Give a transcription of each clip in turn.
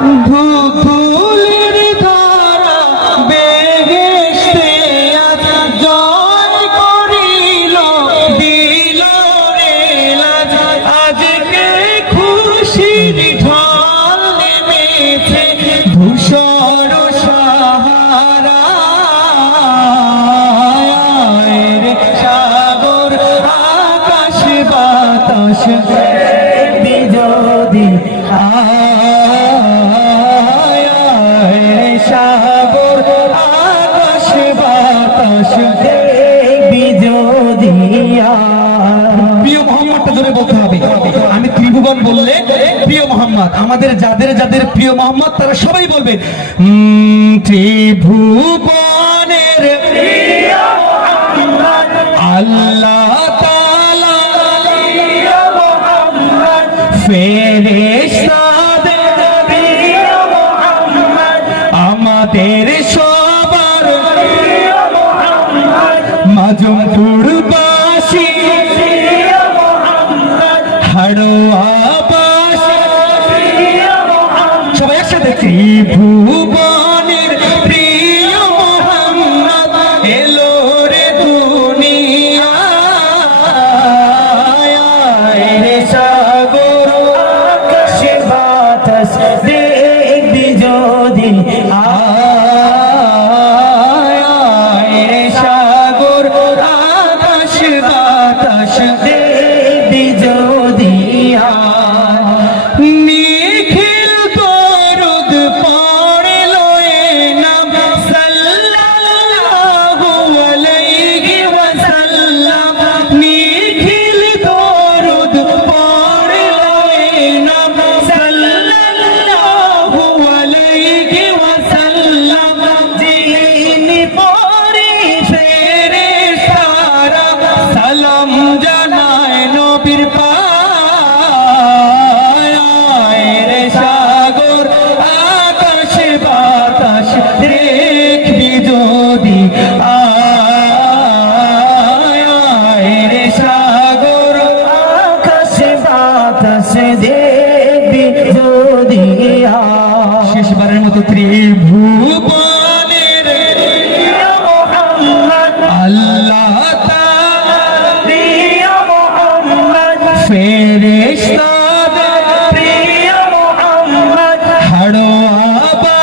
Boo! মোহাম্মদটা বলতে হবে। আমি ত্রিভুবন বললে প্রিয় মোহাম্মদ। আমাদের যাদের যাদের প্রিয় মোহাম্মদ তারা সবাই বলবেন ত্রিভুবনের আল্লাহ মোহাম্মদ আমাদের সবার প্রিয় মোহাম্মদ। ত্রিভুবনের প্রিয় মোহাম্মদ, এলো রে দুনিয়ায় রে সাগর, আকাশে বাতাস দেখবি যদি। আয় সাগর, আকাশ বাতাস যদি শেষবারের মতো ত্রিভুবনের আল্লাহ প্রিয় মোহাম্মদ। ফেরেশতাদের প্রিয় মোহাম্মদ। হাড়োয়াবা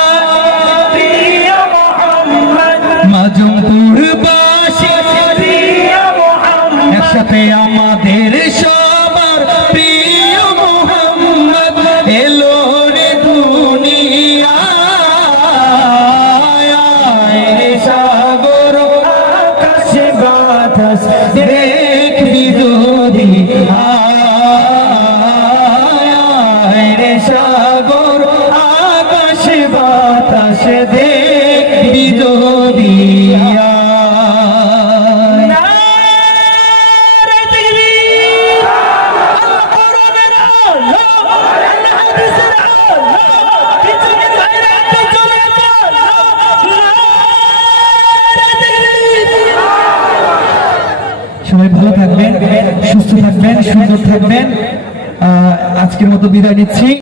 সুস্থ থাকবেন। সুন্দর থাকবেন আজকের মতো বিদায় নিচ্ছি।